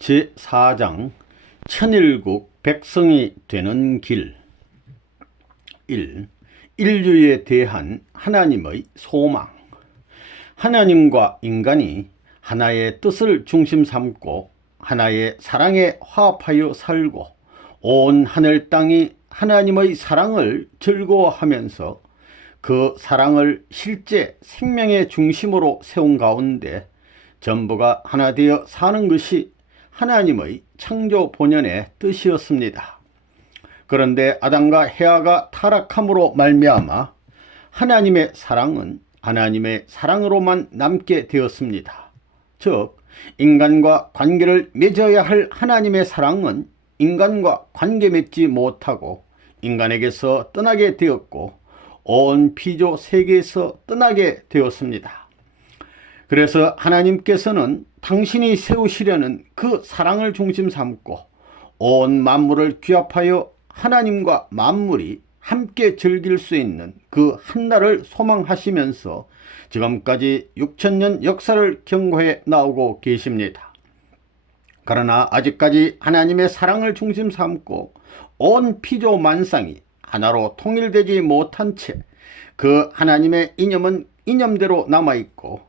제4장 천일국 백성이 되는 길 1. 인류에 대한 하나님의 소망 하나님과 인간이 하나의 뜻을 중심 삼고 하나의 사랑에 화합하여 살고 온 하늘 땅이 하나님의 사랑을 즐거워하면서 그 사랑을 실제 생명의 중심으로 세운 가운데 전부가 하나 되어 사는 것이 하나님의 창조 본연의 뜻이었습니다. 그런데 아담과 헤아가 타락함으로 말미암아 하나님의 사랑은 하나님의 사랑으로만 남게 되었습니다. 즉 인간과 관계를 맺어야 할 하나님의 사랑은 인간과 관계 맺지 못하고 인간에게서 떠나게 되었고 온 피조 세계에서 떠나게 되었습니다. 그래서 하나님께서는 당신이 세우시려는 그 사랑을 중심 삼고 온 만물을 규합하여 하나님과 만물이 함께 즐길 수 있는 그 한날을 소망하시면서 지금까지 6천년 역사를 경고해 나오고 계십니다. 그러나 아직까지 하나님의 사랑을 중심 삼고 온 피조 만상이 하나로 통일되지 못한 채 그 하나님의 이념은 이념대로 남아있고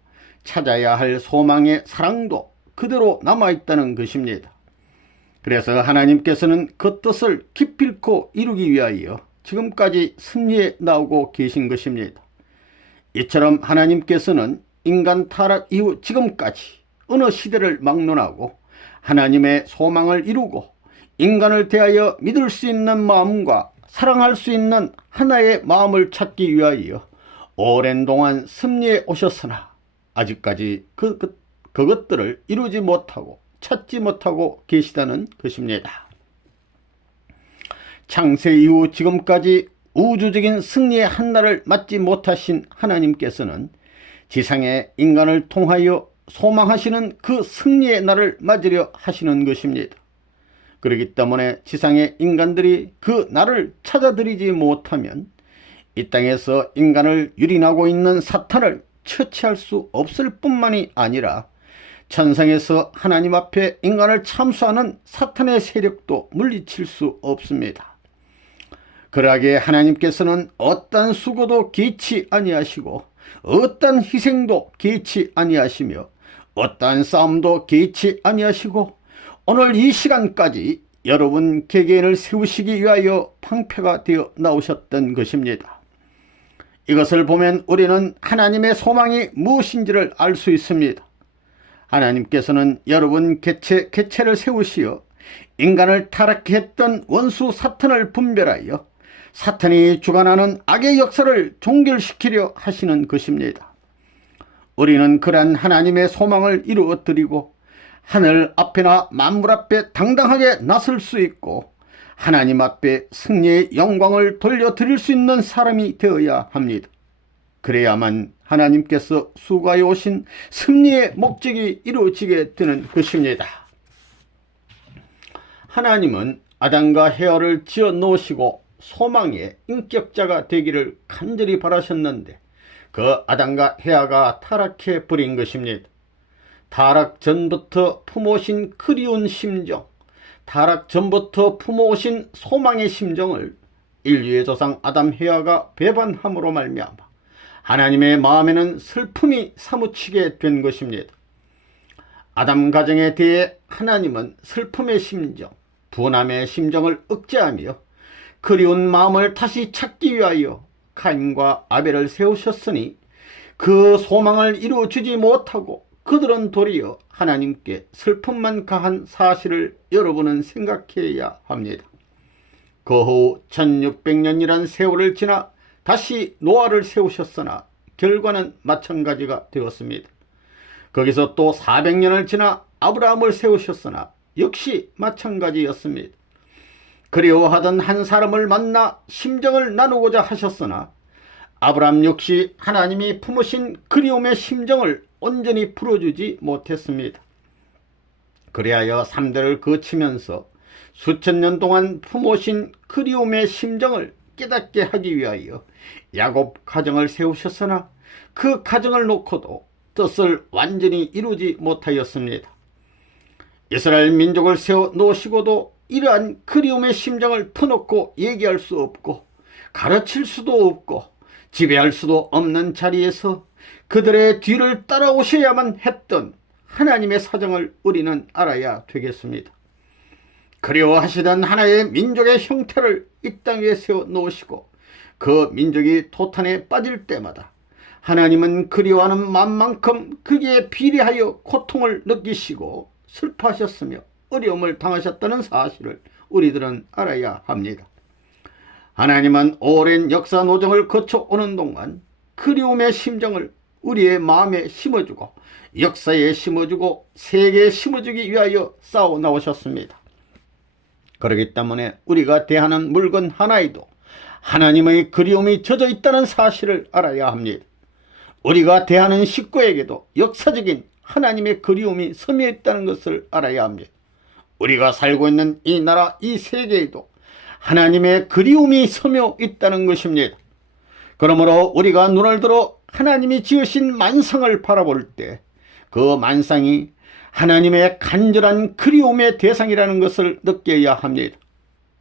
찾아야 할 소망의 사랑도 그대로 남아있다는 것입니다. 그래서 하나님께서는 그 뜻을 기필코 이루기 위하여 지금까지 승리해 나오고 계신 것입니다. 이처럼 하나님께서는 인간 타락 이후 지금까지 어느 시대를 막론하고 하나님의 소망을 이루고 인간을 대하여 믿을 수 있는 마음과 사랑할 수 있는 하나의 마음을 찾기 위하여 오랜 동안 승리해 오셨으나 아직까지 그, 그, 그것들을 이루지 못하고 찾지 못하고 계시다는 것입니다. 창세 이후 지금까지 우주적인 승리의 한날을 맞지 못하신 하나님께서는 지상의 인간을 통하여 소망하시는 그 승리의 날을 맞으려 하시는 것입니다. 그렇기 때문에 지상의 인간들이 그 날을 찾아들이지 못하면 이 땅에서 인간을 유린하고 있는 사탄을 처치할 수 없을 뿐만이 아니라 천상에서 하나님 앞에 인간을 참수하는 사탄의 세력도 물리칠 수 없습니다. 그러하기에 하나님께서는 어떤 수고도 개치 아니하시고 어떤 희생도 개치 아니하시며 어떠한 싸움도 개치 아니하시고 오늘 이 시간까지 여러분 개개인을 세우시기 위하여 방패가 되어 나오셨던 것입니다. 이것을 보면 우리는 하나님의 소망이 무엇인지를 알 수 있습니다. 하나님께서는 여러분 개체 개체를 세우시어 인간을 타락해 했던 원수 사탄을 분별하여 사탄이 주관하는 악의 역사를 종결시키려 하시는 것입니다. 우리는 그러한 하나님의 소망을 이루어 드리고 하늘 앞에나 만물 앞에 당당하게 나설 수 있고 하나님 앞에 승리의 영광을 돌려드릴 수 있는 사람이 되어야 합니다. 그래야만 하나님께서 수고해 오신 승리의 목적이 이루어지게 되는 것입니다. 하나님은 아담과 헤어를 지어 놓으시고 소망의 인격자가 되기를 간절히 바라셨는데 그 아담과 헤아가 타락해 버린 것입니다. 타락 전부터 품어오신 그리운 심정, 타락 전부터 품어오신 소망의 심정을 인류의 조상 아담 헤아가 배반함으로 말미암아 하나님의 마음에는 슬픔이 사무치게 된 것입니다. 아담 가정에 대해 하나님은 슬픔의 심정, 분함의 심정을 억제하며 그리운 마음을 다시 찾기 위하여 카인과 아벨을 세우셨으니 그 소망을 이루어주지 못하고 그들은 도리어 하나님께 슬픔만 가한 사실을 여러분은 생각해야 합니다. 그 후 1600년이란 세월을 지나 다시 노아를 세우셨으나 결과는 마찬가지가 되었습니다. 거기서 또 400년을 지나 아브라함을 세우셨으나 역시 마찬가지였습니다. 그리워하던 한 사람을 만나 심정을 나누고자 하셨으나 아브라함 역시 하나님이 품으신 그리움의 심정을 온전히 풀어주지 못했습니다. 그리하여 3대를 거치면서 수천 년 동안 품으신 그리움의 심정을 깨닫게 하기 위하여 야곱 가정을 세우셨으나 그 가정을 놓고도 뜻을 완전히 이루지 못하였습니다. 이스라엘 민족을 세워 놓으시고도 이러한 그리움의 심정을 터놓고 얘기할 수 없고 가르칠 수도 없고 지배할 수도 없는 자리에서 그들의 뒤를 따라오셔야만 했던 하나님의 사정을 우리는 알아야 되겠습니다. 그리워하시던 하나의 민족의 형태를 이 땅 위에 세워 놓으시고 그 민족이 토탄에 빠질 때마다 하나님은 그리워하는 마음만큼 그기에 비례하여 고통을 느끼시고 슬퍼하셨으며 어려움을 당하셨다는 사실을 우리들은 알아야 합니다. 하나님은 오랜 역사 노정을 거쳐오는 동안 그리움의 심정을 우리의 마음에 심어주고 역사에 심어주고 세계에 심어주기 위하여 싸워 나오셨습니다. 그렇기 때문에 우리가 대하는 물건 하나에도 하나님의 그리움이 젖어 있다는 사실을 알아야 합니다. 우리가 대하는 식구에게도 역사적인 하나님의 그리움이 섬여 있다는 것을 알아야 합니다. 우리가 살고 있는 이 나라, 이 세계에도 하나님의 그리움이 섬여 있다는 것입니다. 그러므로 우리가 눈을 들어 하나님이 지으신 만상을 바라볼 때 그 만상이 하나님의 간절한 그리움의 대상이라는 것을 느껴야 합니다.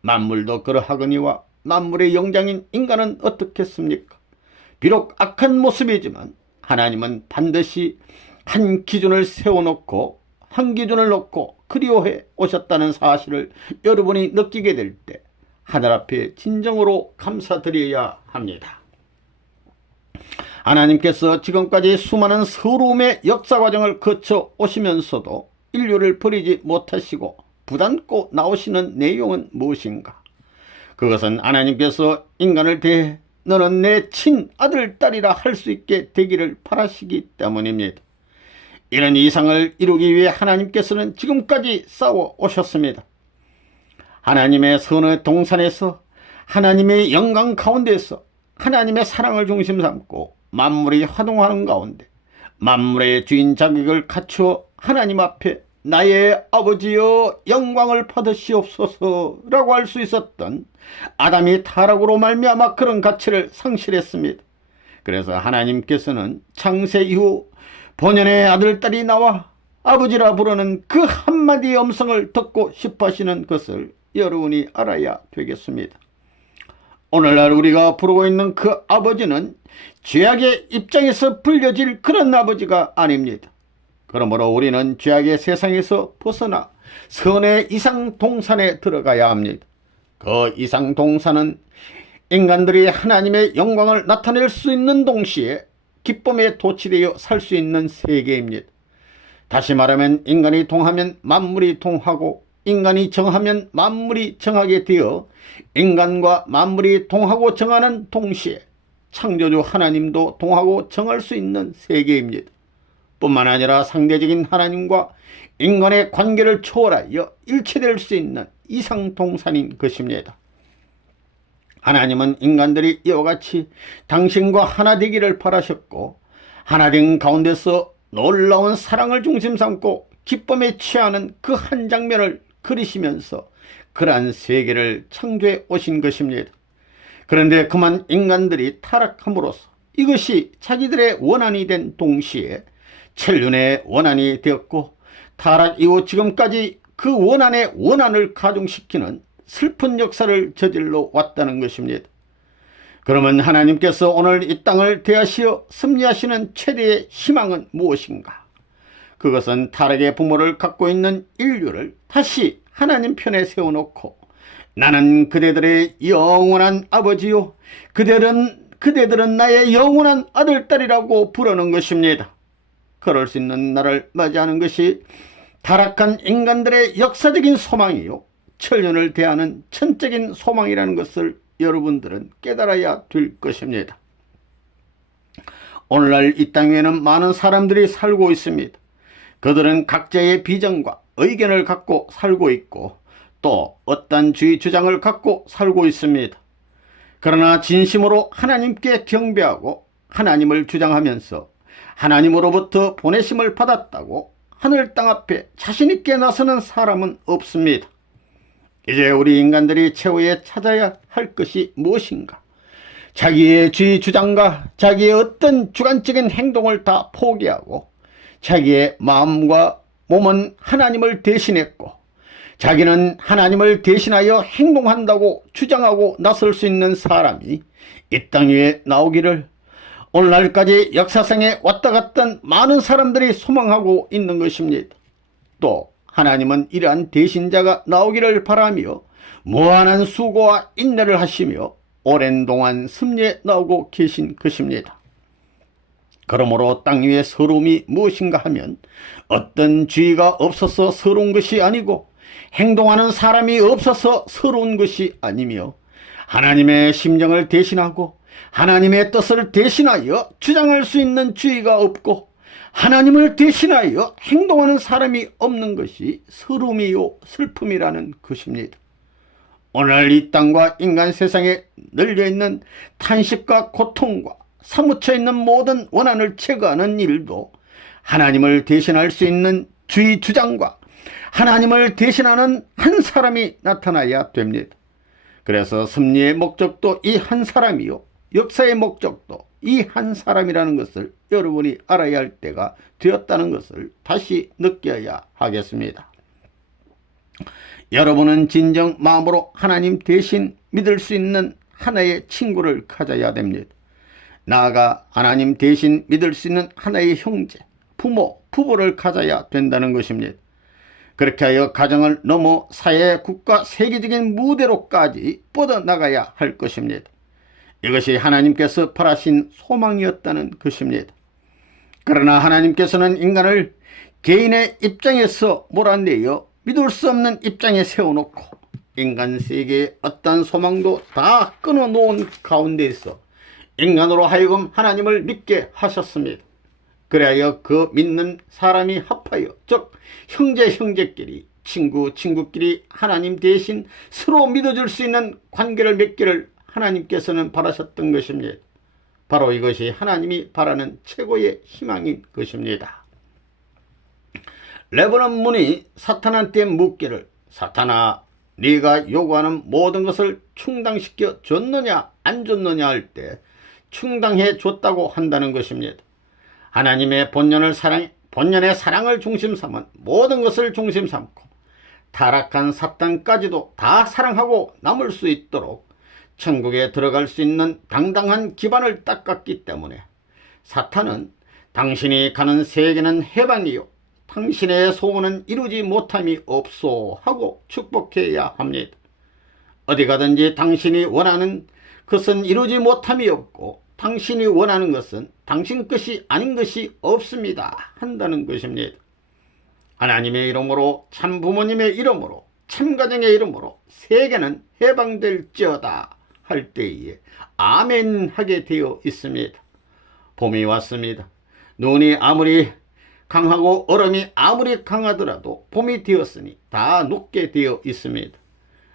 만물도 그러하거니와 만물의 영장인 인간은 어떻겠습니까? 비록 악한 모습이지만 하나님은 반드시 한 기준을 세워놓고 한 기준을 놓고 그리워해 오셨다는 사실을 여러분이 느끼게 될 때 하늘 앞에 진정으로 감사드려야 합니다. 하나님께서 지금까지 수많은 서러움의 역사 과정을 거쳐 오시면서도 인류를 버리지 못하시고 부담고 나오시는 내용은 무엇인가? 그것은 하나님께서 인간을 대해 너는 내 친아들, 딸이라 할 수 있게 되기를 바라시기 때문입니다. 이런 이상을 이루기 위해 하나님께서는 지금까지 싸워 오셨습니다. 하나님의 선의 동산에서 하나님의 영광 가운데서 하나님의 사랑을 중심 삼고 만물이 화동하는 가운데 만물의 주인 자격을 갖추어 하나님 앞에 나의 아버지여 영광을 받으시옵소서라고 할 수 있었던 아담이 타락으로 말미암아 그런 가치를 상실했습니다. 그래서 하나님께서는 창세 이후 본연의 아들딸이 나와 아버지라 부르는 그 한마디의 음성을 듣고 싶어 하시는 것을 여러분이 알아야 되겠습니다. 오늘날 우리가 부르고 있는 그 아버지는 죄악의 입장에서 불려질 그런 아버지가 아닙니다. 그러므로 우리는 죄악의 세상에서 벗어나 선의 이상 동산에 들어가야 합니다. 그 이상 동산은 인간들이 하나님의 영광을 나타낼 수 있는 동시에 기쁨에 도취되어 살 수 있는 세계입니다. 다시 말하면 인간이 동하면 만물이 동하고 인간이 정하면 만물이 정하게 되어 인간과 만물이 동하고 정하는 동시에 창조주 하나님도 동하고 정할 수 있는 세계입니다. 뿐만 아니라 상대적인 하나님과 인간의 관계를 초월하여 일체될 수 있는 이상동산인 것입니다. 하나님은 인간들이 이와 같이 당신과 하나 되기를 바라셨고 하나 된 가운데서 놀라운 사랑을 중심 삼고 기쁨에 취하는 그 한 장면을 그리시면서 그러한 세계를 창조해 오신 것입니다. 그런데 그만 인간들이 타락함으로써 이것이 자기들의 원한이 된 동시에 천륜의 원한이 되었고 타락 이후 지금까지 그 원한의 원한을 가중시키는 슬픈 역사를 저질러 왔다는 것입니다. 그러면 하나님께서 오늘 이 땅을 대하시어 섭리하시는 최대의 희망은 무엇인가? 그것은 타락의 부모를 갖고 있는 인류를 다시 하나님 편에 세워놓고 나는 그대들의 영원한 아버지요 그들은 그대들은 나의 영원한 아들 딸이라고 부르는 것입니다. 그럴 수 있는 날을 맞이하는 것이 타락한 인간들의 역사적인 소망이요 천년을 대하는 천적인 소망이라는 것을 여러분들은 깨달아야 될 것입니다. 오늘날 이 땅에는 많은 사람들이 살고 있습니다. 그들은 각자의 비전과 의견을 갖고 살고 있고 또 어떤 주의 주장을 갖고 살고 있습니다. 그러나 진심으로 하나님께 경배하고 하나님을 주장하면서 하나님으로부터 보내심을 받았다고 하늘 땅 앞에 자신있게 나서는 사람은 없습니다. 이제 우리 인간들이 최후에 찾아야 할 것이 무엇인가? 자기의 주의 주장과 자기의 어떤 주관적인 행동을 다 포기하고 자기의 마음과 몸은 하나님을 대신했고 자기는 하나님을 대신하여 행동한다고 주장하고 나설 수 있는 사람이 이 땅 위에 나오기를 오늘날까지 역사상에 왔다 갔던 많은 사람들이 소망하고 있는 것입니다. 또 하나님은 이러한 대신자가 나오기를 바라며 무한한 수고와 인내를 하시며 오랜 동안 섭리에 나오고 계신 것입니다. 그러므로 땅 위에 서러움이 무엇인가 하면 어떤 주의가 없어서 서러운 것이 아니고 행동하는 사람이 없어서 서러운 것이 아니며 하나님의 심정을 대신하고 하나님의 뜻을 대신하여 주장할 수 있는 주의가 없고 하나님을 대신하여 행동하는 사람이 없는 것이 서름이요 슬픔이라는 것입니다. 오늘 이 땅과 인간 세상에 널려있는 탄식과 고통과 사무쳐 있는 모든 원한을 제거하는 일도 하나님을 대신할 수 있는 주의 주장과 하나님을 대신하는 한 사람이 나타나야 됩니다. 그래서 섭리의 목적도 이 한 사람이요. 역사의 목적도 이 한 사람이라는 것을 여러분이 알아야 할 때가 되었다는 것을 다시 느껴야 하겠습니다. 여러분은 진정 마음으로 하나님 대신 믿을 수 있는 하나의 친구를 가져야 됩니다. 나아가 하나님 대신 믿을 수 있는 하나의 형제, 부모, 부부를 가져야 된다는 것입니다. 그렇게 하여 가정을 넘어 사회, 국가, 세계적인 무대로까지 뻗어나가야 할 것입니다. 이것이 하나님께서 바라신 소망이었다는 것입니다. 그러나 하나님께서는 인간을 개인의 입장에서 몰아내어 믿을 수 없는 입장에 세워놓고 인간 세계의 어떤 소망도 다 끊어놓은 가운데에서 인간으로 하여금 하나님을 믿게 하셨습니다. 그래야 그 믿는 사람이 합하여 즉 형제 형제끼리 친구 친구끼리 하나님 대신 서로 믿어줄 수 있는 관계를 맺기를 하나님께서는 바라셨던 것입니다. 바로 이것이 하나님이 바라는 최고의 희망인 것입니다. 레버넌 문이 사탄한테 묻기를 사탄아 네가 요구하는 모든 것을 충당시켜 줬느냐 안 줬느냐 할 때 충당해 줬다고 한다는 것입니다. 하나님의 본연을 사랑 본연의 사랑을 중심 삼은 모든 것을 중심 삼고 타락한 사탄까지도 다 사랑하고 남을 수 있도록 천국에 들어갈 수 있는 당당한 기반을 닦았기 때문에 사탄은 당신이 가는 세계는 해방이요 당신의 소원은 이루지 못함이 없소 하고 축복해야 합니다. 어디 가든지 당신이 원하는 것은 이루지 못함이 없고 당신이 원하는 것은 당신 것이 아닌 것이 없습니다. 한다는 것입니다. 하나님의 이름으로 참 부모님의 이름으로 참 가정의 이름으로 세계는 해방될지어다 할 때에 아멘 하게 되어 있습니다. 봄이 왔습니다. 눈이 아무리 강하고 얼음이 아무리 강하더라도 봄이 되었으니 다 녹게 되어 있습니다.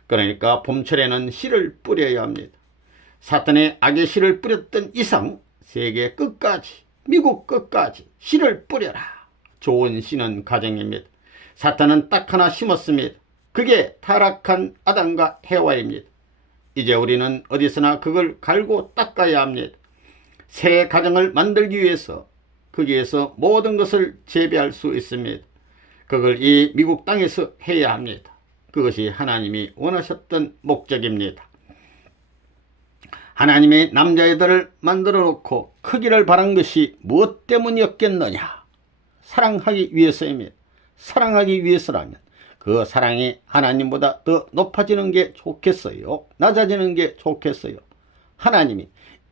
그러니까 봄철에는 씨를 뿌려야 합니다. 사탄의 악의 씨를 뿌렸던 이상 세계 끝까지 미국 끝까지 씨를 뿌려라. 좋은 씨는 가정입니다. 사탄은 딱 하나 심었습니다. 그게 타락한 아담과 해와입니다. 이제 우리는 어디서나 그걸 갈고 닦아야 합니다. 새 가정을 만들기 위해서 거기에서 모든 것을 재배할 수 있습니다. 그걸 이 미국 땅에서 해야 합니다. 그것이 하나님이 원하셨던 목적입니다. 하나님의 남자애들을 만들어 놓고 크기를 바란 것이 무엇 때문이었겠느냐? 사랑하기 위해서입니다. 사랑하기 위해서라면 그 사랑이 하나님보다 더 높아지는 게 좋겠어요? 낮아지는 게 좋겠어요? 하나님이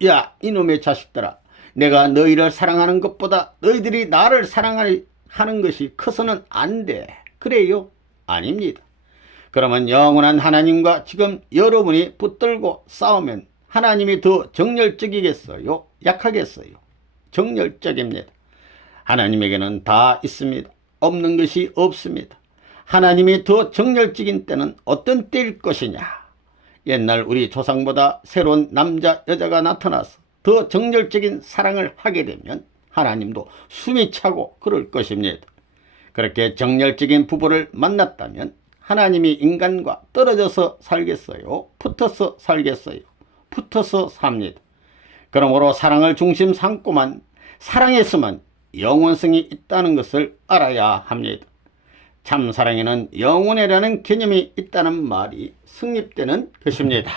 야 이놈의 자식들아 내가 너희를 사랑하는 것보다 너희들이 나를 사랑하는 것이 커서는 안 돼. 그래요? 아닙니다. 그러면 영원한 하나님과 지금 여러분이 붙들고 싸우면 하나님이 더 정열적이겠어요? 약하겠어요? 정열적입니다. 하나님에게는 다 있습니다. 없는 것이 없습니다. 하나님이 더 정열적인 때는 어떤 때일 것이냐? 옛날 우리 조상보다 새로운 남자, 여자가 나타나서 더 정열적인 사랑을 하게 되면 하나님도 숨이 차고 그럴 것입니다. 그렇게 정열적인 부부를 만났다면 하나님이 인간과 떨어져서 살겠어요? 붙어서 살겠어요? 붙어서 삽니다. 그러므로 사랑을 중심 삼고만 사랑에서만 영원성이 있다는 것을 알아야 합니다. 참 사랑에는 영혼이라는 개념이 있다는 말이 성립되는 것입니다.